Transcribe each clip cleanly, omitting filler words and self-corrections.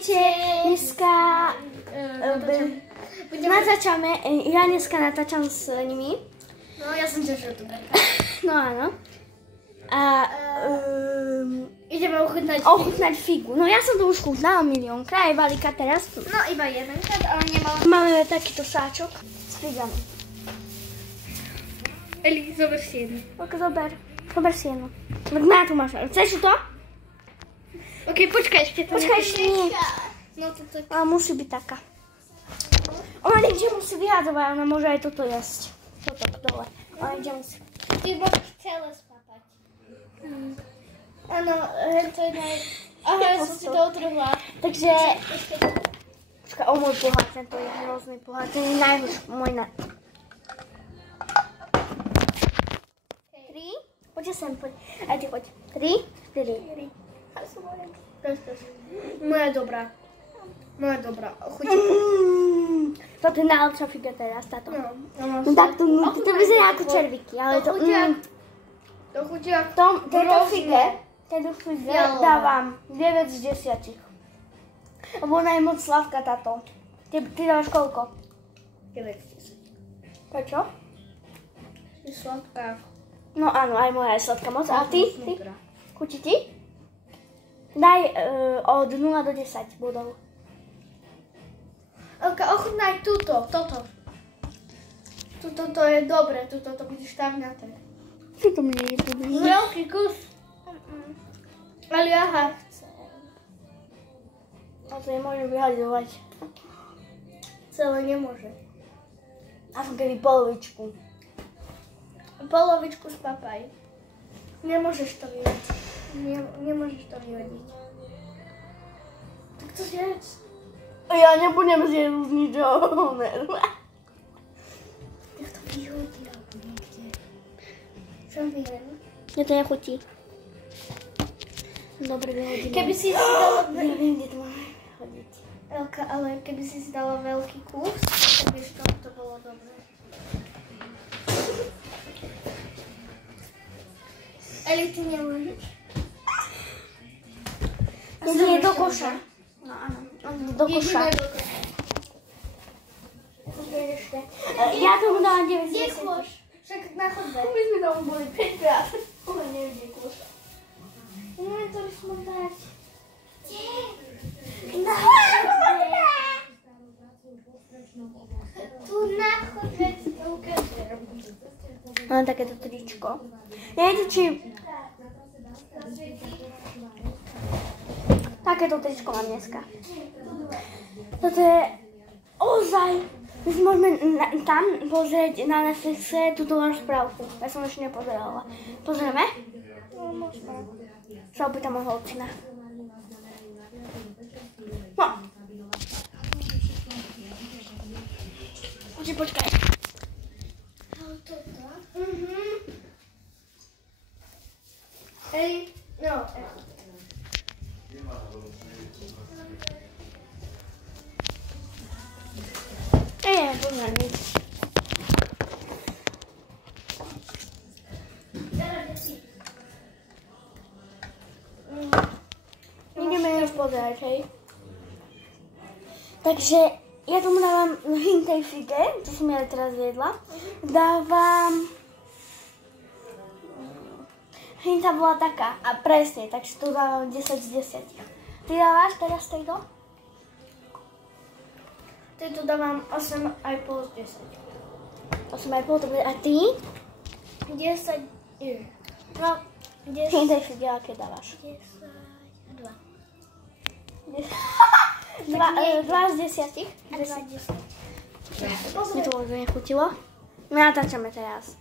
Ahojte, dneska natáčame, ja dneska natáčam s nimi. No, ja som tiež youtuberka. No áno. A ideme ochutnať figu. No ja som to už chutnala miliónkrát, aj Valika teraz. No iba jedenkrát, ale nemala. Máme takýto sáčok s figami. Eli, zober si jednu. Ok, zober si jednu. Tak na tu máš. Chceš to? Ok, počkaj, ešte to nie. No to tak. Ale musí byť taká. Ona nikde musí vyhádzovať, ona môže aj toto jesť. Toto dole. Ona nikde musí. Ty môžeš celé spapať. Áno, to je naj... Aha, ja som si to otrhla. Takže... Počkaj, o môj pohár, tento je hrozný pohár. Ten je najhorší, môj na... 3. Poďte sem, poď. Aj ty poď. 3, 4. Moja dobrá. Chutí. Toto je najlepšia figa teraz, táto. No, No takto, to vyzerá ako červíky, ale to... To chutí ako... Tejto fige dávam 9 z 10. Lebo ona je moc sladká táto. Ty dávaš koľko? 9 z 10. Prečo? Je sladká. No áno, aj moja je sladká moc. A ty? Chutí ti? Daj od 0 do 10 bodov. Ochutnaj toto. To je dobre, to budeš tak na ten. Čo to mne nebudú? Veľký kus. Ale ja chcem. A to nemôžem vyhadzovať. Celé nemôže. A som keby polovičku. Polovičku spapaj. Nemôžeš to vyhodiť. Nemôžeš to vyhodiť. Tak to zjedz. Ja nebudem zjesť už ničoho. Tak to vyhodí alebo niekde. Čo viem? Mne to nechutí. Dobre, vyhodíme. Keby si dala... Ja viem, kde to máme vyhodiť. Elka, ale keby si dala veľký kus, tak vieš, to bolo dobré. Eli, ty nemôžeš? Nie, do koša. No áno, do koša. Ja tomu dávam 9 z 10. Koš? Však na chodbe. My sme tam boli 5 krát. Ona neviem, kde je koša. Neviem, to už mám dať. Kde? Na chodbe! Tu na chodbe si to ukážem. Mám takéto tričko. Neviete, či... Takéto tričko mám dneska. Toto je ozaj. My si môžeme tam pozrieť na Netflixe túto rozprávku. Ja som ešte nepozerala. Pozrieme? No, môžeme. Sa opýtam o holčina. No. Počkaj. Eli, no. Poznám nič. Ideme už pozerať, hej. Takže ja tomu dávam tej fige, čo som ja teraz jedla. Dávam... Hinta bola taká, a presne, takže tu dávam 10 z 10. Ty dávaš teraz tejto? Tejto dávam 8,5 z 10. 8,5, to bude, a ty? 10, no, 10. Hintaj fige, aké dávaš? 10, 2. 2 z 10? 2 z 10. Mne to vôbec nechutilo. My natáčame teraz.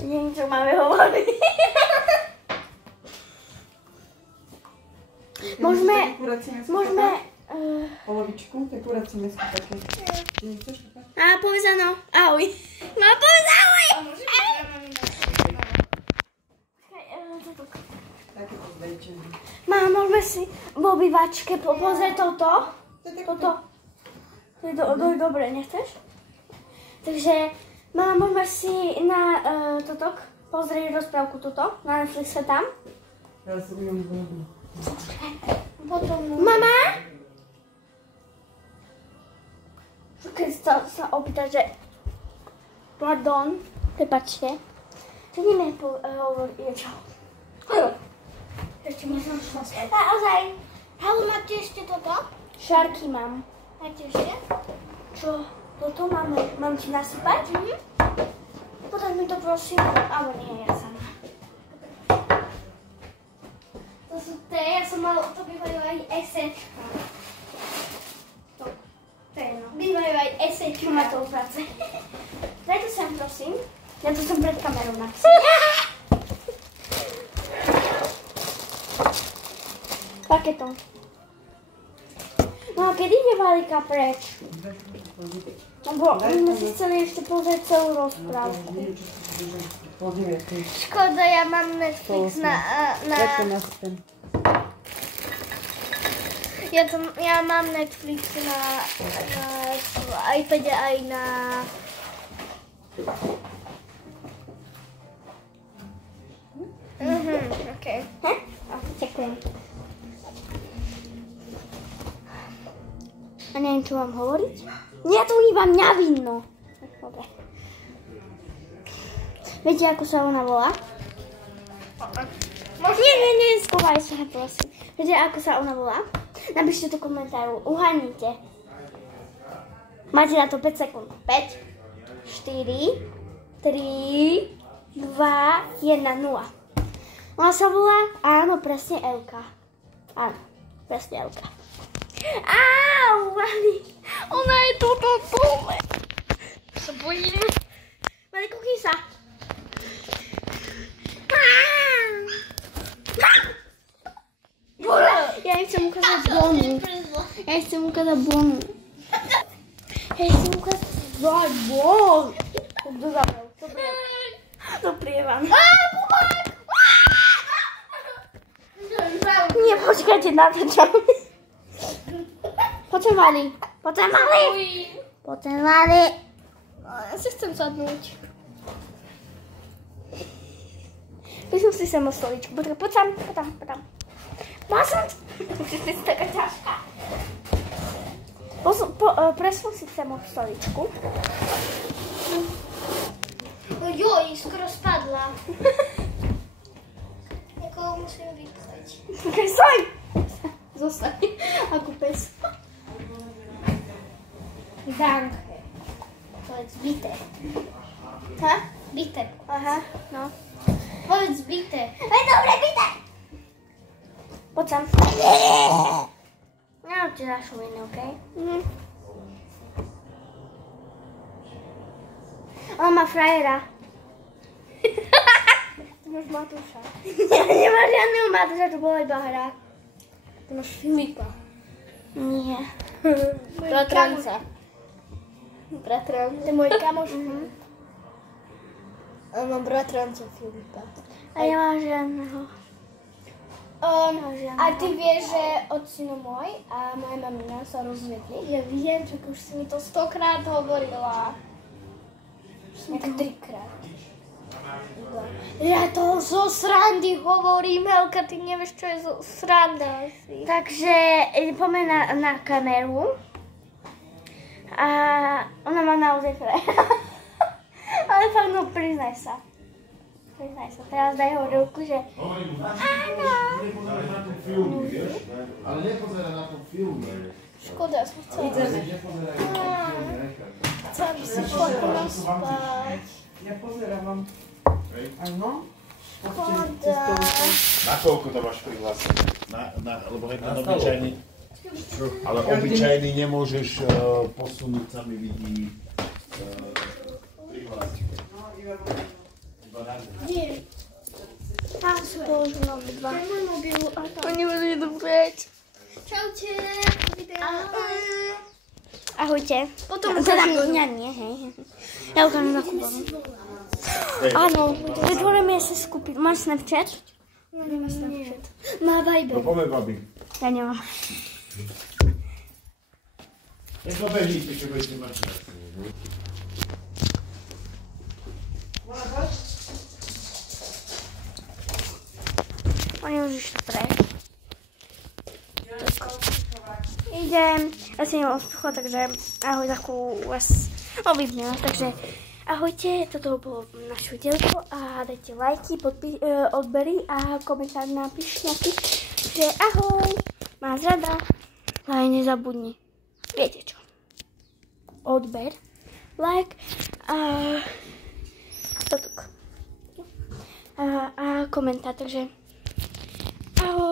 Neviem, čo máme hovoriť. Môžeme... Polovičku, tak kuracie mäsko také. Nechceš také? Á, povedz áno. Ahoj. Má povedz ahoj. Také to zdajte. Má, môžeme si v obývačke pozrieť toto. Toto. To je dobre, nechceš? Takže, mama, môžeme si na toto pozrieť rozprávku toto. Na Netflixe tam. Ja si budem zvoľný. keď sa opýta, že pardon, prepáčte, čo neviem hovoriť niečo. Ešte ma som šla. Naozaj. Halu, máte ešte toto? Šarky mám. Máte ešte? Čo? Toto máme. Mám ti nasypať? Podaj mi to prosím. Ale nie, ja sama. To sú tie, ja som mala, to bývajú aj esečka. To je no. Bývajú aj esečka. Čo má to u práce? Daj to sem prosím. Ja to som pred kamerou napísala. Takéto. No a kedy ide Valika preč? Lebo my sme si chceli ešte pozrieť celú rozprávku. Škoda, ja mám Netflix na ja mám Netflix na iPade aj na... okej. Ďakujem. A neviem, čo mám hovoriť. Ja to iba mňa vidno. Dobre. Viete, ako sa ona volá? Nie, skovaj sa, prosím. Viete, ako sa ona volá? Napíšte to v komentáru. Uhádnite. Máte na to 5 sekúnd. 5, 4, 3, 2, 1, 0. Ona sa volá, áno, presne Elka. Áno, presne Elka. Au, Vali. Ona je tu do dole. Sa bojím. Vali, kúkni sa. Ja jej chcem ukázať bonu. Ja jej chcem ukázať bonu. Kto zavrel? To prievan. Nie, počkajte, natáčam. Poďme, Vali. Ja si chcem sadnúť. Vyšli si sem o stoličku. Poď tam. Máš musíš si taká ťažká. Presun si sem o stoličku. Joj, skoro spadla. Niekoho musím vypchať. Okay, stoj! Zostaň. Ako pes. Danke. Povedz bite. Bite. Aha, no. Povedz bite. Dobre, bite! Poď sem. Ja ti zašumím, okej? On má frajera. Ty máš Matúša. Ja nemám žiadneho Matúša, to bola iba hra. Ty máš Filipa. Nie. Bratranca. To je môj kamoš. A mám bratranca Filipa. A ja mám žiadneho. A ty vieš, že ocino môj a moja mamina sa rozvedli? Ja viem, čo už si mi to 100-krát hovorila. Jak 3-krát. Ja to zo srandy hovorím, Helka, ty nevieš, čo je zo sranda asi. Takže poďme na kameru. A ona má naozaj frajera. Ale fakt, no priznaj sa. Teraz daj ho ruku, že áno. Ale nepozeraj na tom filme. Škoda, som chcela. Chcela by sa šla spať. Ja pozerám. Áno? Škoda. Na koľko to máš prihlásené? Lebo je ten obyčajný. Ale obyčajný nemôžeš posunúť, sa mi vidí prihlásiť. Nie. Tam sú položu na obidva. Ja mám mobilu a tam. Oni budú idú preč. Čaute. Ahojte. Potom teda mňa nie, hej. Ja ukážem na Kubovi. Áno, vytvoríme si skupinu. Máš Snapchat? No, nemá Snapchat. Má Viber. No poďme, babi. Ja nemám. Nech obehnite, čo budete mať čas. Oni už išli preč. idem, asi nemám ospucho, takže ahoj, takú vás ovývnem, takže ahojte, toto bolo naše dielko a dajte lajky, odbery a komentár napíšte nejaký, že ahoj, vás rada, ale nezabudni, viete čo, odber, like a komentár, takže